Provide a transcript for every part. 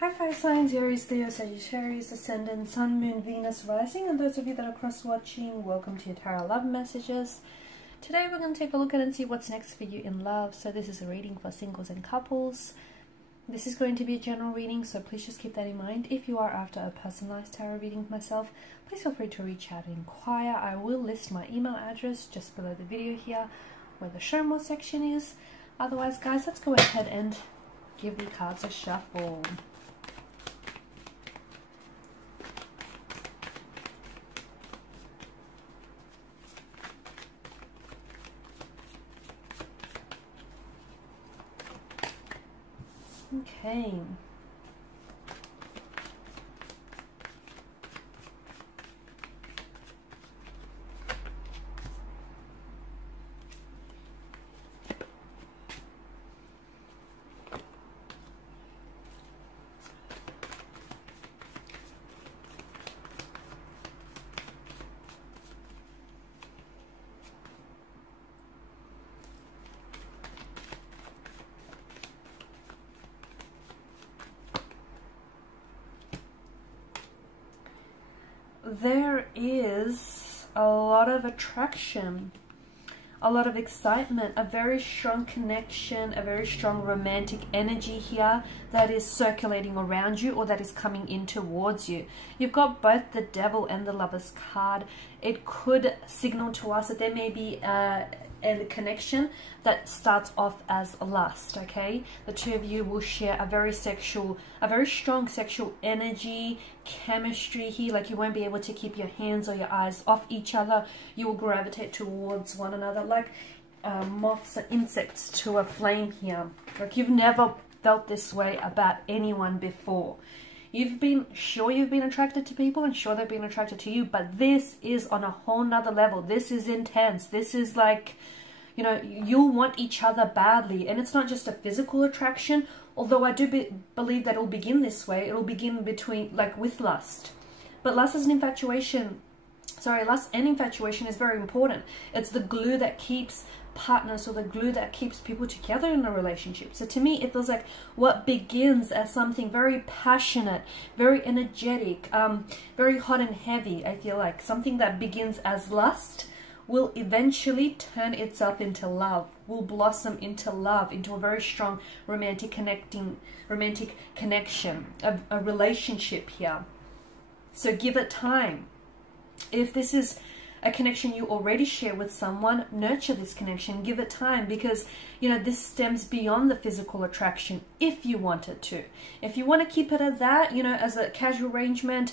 Hi fire signs, Aries, Leo, Sagittarius, Ascendant, Sun, Moon, Venus, Rising, and those of you that are cross-watching, welcome to your Tarot Love Messages. Today we're going to take a look at and see what's next for you in love. So this is a reading for singles and couples. This is going to be a general reading, so please just keep that in mind. If you are after a personalized tarot reading with myself, please feel free to reach out and inquire. I will list my email address just below the video here, where the show more section is. Otherwise, guys, let's go ahead and give the cards a shuffle. Okay. There is a lot of attraction, a lot of excitement, a very strong connection, a very strong romantic energy here that is circulating around you or that is coming in towards you. You've got both the Devil and the Lover's card. It could signal to us that there may be a connection that starts off as lust. Okay, the two of you will share a very strong sexual energy, chemistry here. Like, you won't be able to keep your hands or your eyes off each other. You will gravitate towards one another like moths and insects to a flame here. Like, you've never felt this way about anyone before. You've been attracted to people and sure they've been attracted to you, but this is on a whole nother level. This is intense. This is like, you know, you'll want each other badly. And it's not just a physical attraction, although I do believe that it'll begin this way. It'll begin with lust. But lust is an infatuation. Sorry, lust and infatuation is very important. It's the glue that keeps partners, or the glue that keeps people together in a relationship. So to me, it feels like what begins as something very passionate, very energetic, very hot and heavy, I feel like something that begins as lust will eventually turn itself into love, will blossom into love, into a very strong romantic connection, a relationship here. So give it time. If this is a connection you already share with someone, nurture this connection, give it time, because, you know, this stems beyond the physical attraction if you want it to. If you want to keep it at that, you know, as a casual arrangement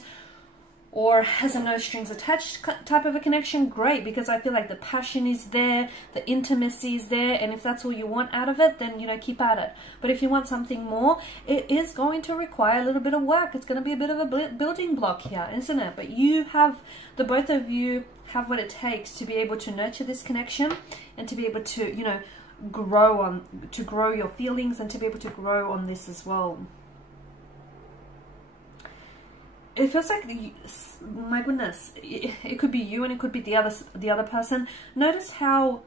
or as a no strings attached type of a connection, great, because I feel like the passion is there, the intimacy is there, and if that's all you want out of it, then, you know, keep at it. But if you want something more, it is going to require a little bit of work. It's going to be a bit of a building block here, isn't it? But you have, the both of you have what it takes to be able to nurture this connection and to be able to, you know, grow your feelings and to be able to grow on this as well. It feels like, my goodness, it could be you and it could be the other person. Notice how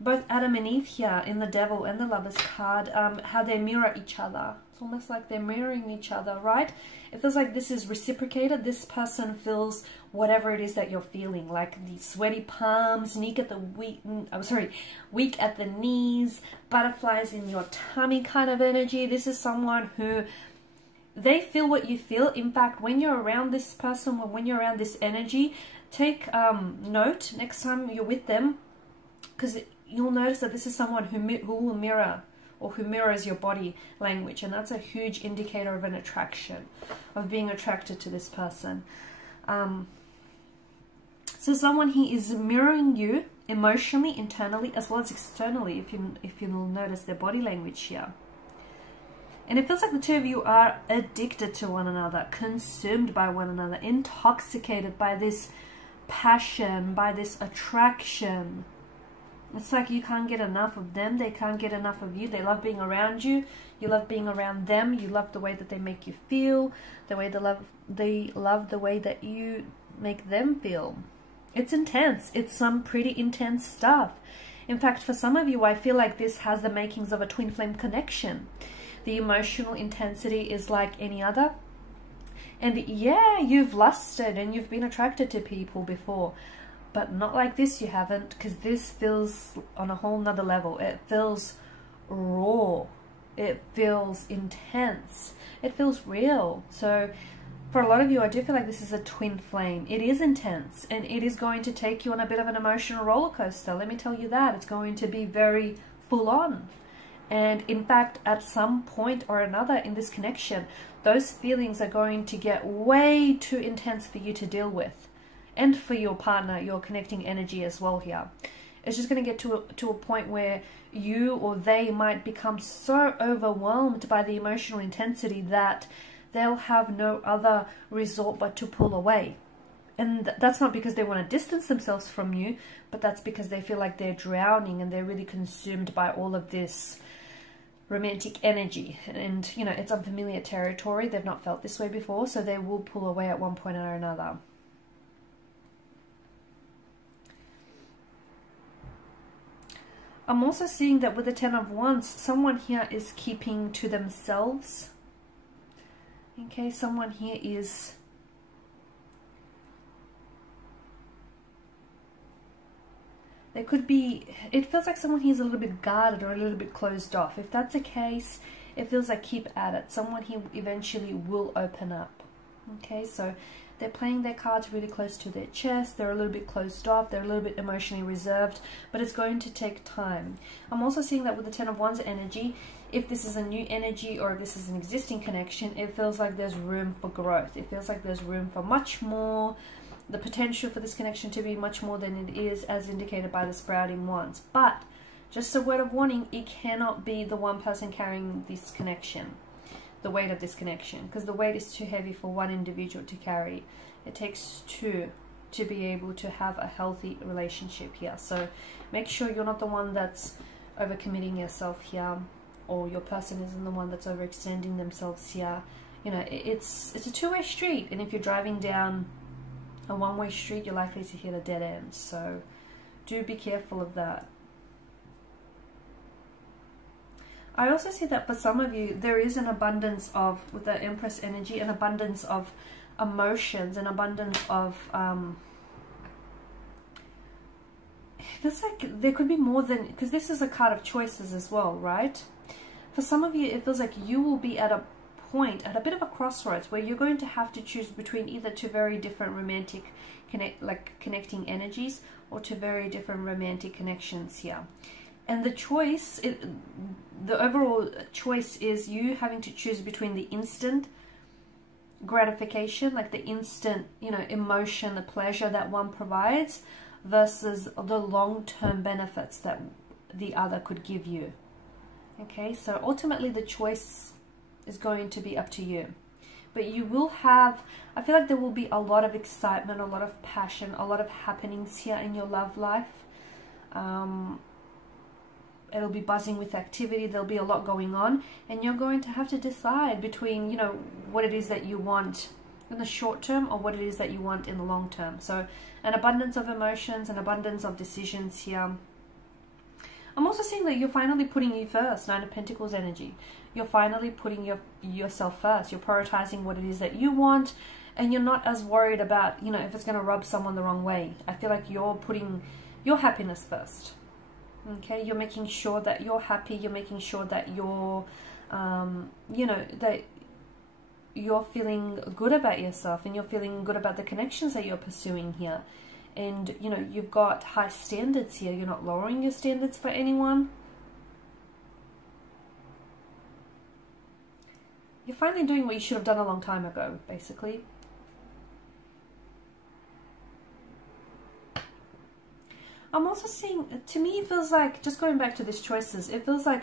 both Adam and Eve here in the Devil and the Lover's card, how they mirror each other. It's almost like they're mirroring each other, right? It feels like this is reciprocated. This person feels whatever it is that you're feeling, like the sweaty palms, weak at the knees, butterflies in your tummy kind of energy. This is someone who, they feel what you feel. In fact, when you're around this person, or when you're around this energy, take note next time you're with them, because you'll notice that this is someone who will mirror, or who mirrors your body language, and that's a huge indicator of an attraction, of being attracted to this person. So someone he is mirroring you emotionally, internally, as well as externally, if you'll notice their body language here. And it feels like the two of you are addicted to one another, consumed by one another, intoxicated by this passion, by this attraction. It's like you can't get enough of them, they can't get enough of you. They love being around you, you love being around them, you love the way that they make you feel, they love the way that you make them feel. It's intense. It's some pretty intense stuff. In fact, for some of you, I feel like this has the makings of a twin flame connection. the emotional intensity is like any other. And yeah, you've lusted and you've been attracted to people before, but not like this, you haven't, because this feels on a whole nother level. It feels raw, it feels intense, it feels real. So for a lot of you, I do feel like this is a twin flame. It is intense, and it is going to take you on a bit of an emotional roller coaster. Let me tell you that. It's going to be very full on. And in fact, at some point or another in this connection, those feelings are going to get way too intense for you to deal with. And for your partner, your connecting energy as well here. It's just going to get to a point where you or they might become so overwhelmed by the emotional intensity that they'll have no other resort but to pull away. And that's not because they want to distance themselves from you, but that's because they feel like they're drowning and they're really consumed by all of this romantic energy. And, you know, it's unfamiliar territory. They've not felt this way before, so they will pull away at one point or another. I'm also seeing that with the Ten of Wands, someone here is keeping to themselves. Okay, someone here is there could be, it feels like someone here is a little bit guarded or a little bit closed off. If that's the case, it feels like keep at it. Someone here eventually will open up. Okay, so they're playing their cards really close to their chest. They're a little bit closed off. They're a little bit emotionally reserved, but it's going to take time. I'm also seeing that with the Ten of Wands energy, if this is a new energy or if this is an existing connection, it feels like there's room for growth. It feels like there's room for much more, the potential for this connection to be much more than it is, as indicated by the sprouting wands. But just a word of warning, it cannot be the one person carrying this connection, the weight of this connection, because the weight is too heavy for one individual to carry. It takes two to be able to have a healthy relationship here. So make sure you're not the one that's overcommitting yourself here, or your person isn't the one that's overextending themselves here. You know, it's a two-way street, and if you're driving down a one-way street, you're likely to hit a dead end. So do be careful of that. I also see that for some of you, there is an abundance of, with the Empress energy, an abundance of emotions, an abundance of, it feels like there could be more than, because this is a card of choices as well, right? For some of you, it feels like you will be at a point, at a bit of a crossroads, where you're going to have to choose between either two very different romantic connecting energies, or two very different romantic connections here. And the choice, the overall choice is you having to choose between the instant gratification, like the instant, you know, emotion, the pleasure that one provides, versus the long-term benefits that the other could give you. Okay, so ultimately the choice is going to be up to you. But you will have, I feel like there will be a lot of excitement, a lot of passion, a lot of happenings here in your love life. It'll be buzzing with activity. There'll be a lot going on, and you're going to have to decide between, you know, what it is that you want in the short term or what it is that you want in the long term. So an abundance of emotions, an abundance of decisions here. I'm also seeing that you're finally putting you first. Nine of Pentacles energy. You're finally putting yourself first. You're prioritizing what it is that you want, and you're not as worried about, you know, if it's going to rub someone the wrong way. I feel like you're putting your happiness first. Okay, you're making sure that you're happy. You're making sure that you're, you know, that you're feeling good about yourself, and you're feeling good about the connections that you're pursuing here. And, you know, you've got high standards here. You're not lowering your standards for anyone. You're finally doing what you should have done a long time ago, basically. I'm also seeing, to me, it feels like, just going back to these choices, it feels like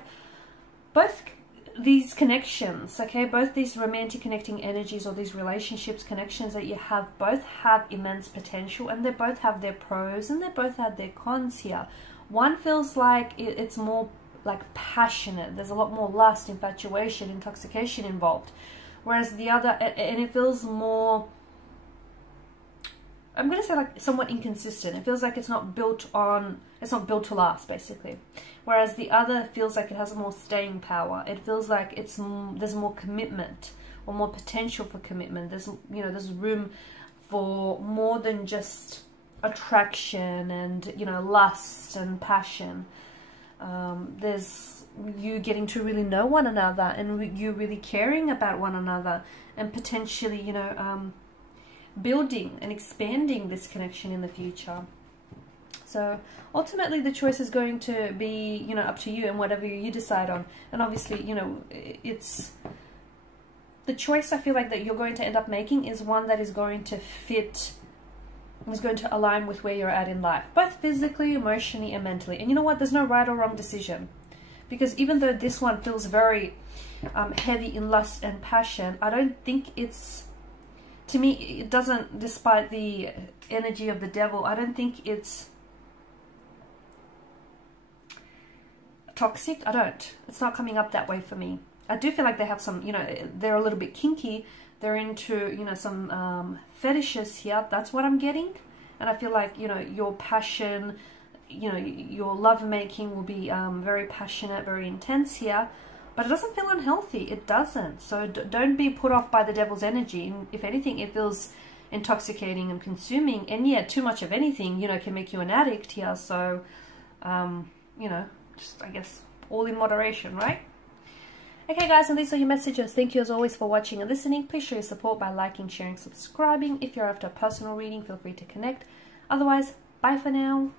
both these connections, okay, both these romantic connecting energies, or these relationships, connections that you have, both have immense potential, and they both have their pros and they both have their cons here. One feels like it's more like passionate. There's a lot more lust, infatuation, intoxication involved. Whereas the other, and it feels more, I'm going to say like somewhat inconsistent. It feels like it's not built to last, basically. Whereas the other feels like it has more staying power. It feels like there's more commitment, or more potential for commitment. There's, you know, there's room for more than just attraction and, you know, lust and passion. There's you getting to really know one another, and you really caring about one another, and potentially, you know, building and expanding this connection in the future. So ultimately the choice is going to be, you know, up to you and whatever you decide on. And obviously, you know, it's the choice I feel like that you're going to end up making is one that is going to fit, is going to align with where you're at in life, both physically, emotionally, and mentally. And you know what? There's no right or wrong decision, because even though this one feels very heavy in lust and passion, I don't think it's, to me, it doesn't, despite the energy of the devil, I don't think it's toxic. I don't. It's not coming up that way for me. I do feel like they have some, you know, they're a little bit kinky. They're into, you know, some fetishes here. That's what I'm getting. And I feel like, you know, your passion, you know, your lovemaking will be very passionate, very intense here. But it doesn't feel unhealthy. It doesn't. So don't be put off by the devil's energy. And if anything, it feels intoxicating and consuming. And yeah, too much of anything, you know, can make you an addict here. So, you know, just, I guess, all in moderation, right? Okay, guys, and these are your messages. Thank you as always for watching and listening. Please show your support by liking, sharing, subscribing. If you're after a personal reading, feel free to connect. Otherwise, bye for now.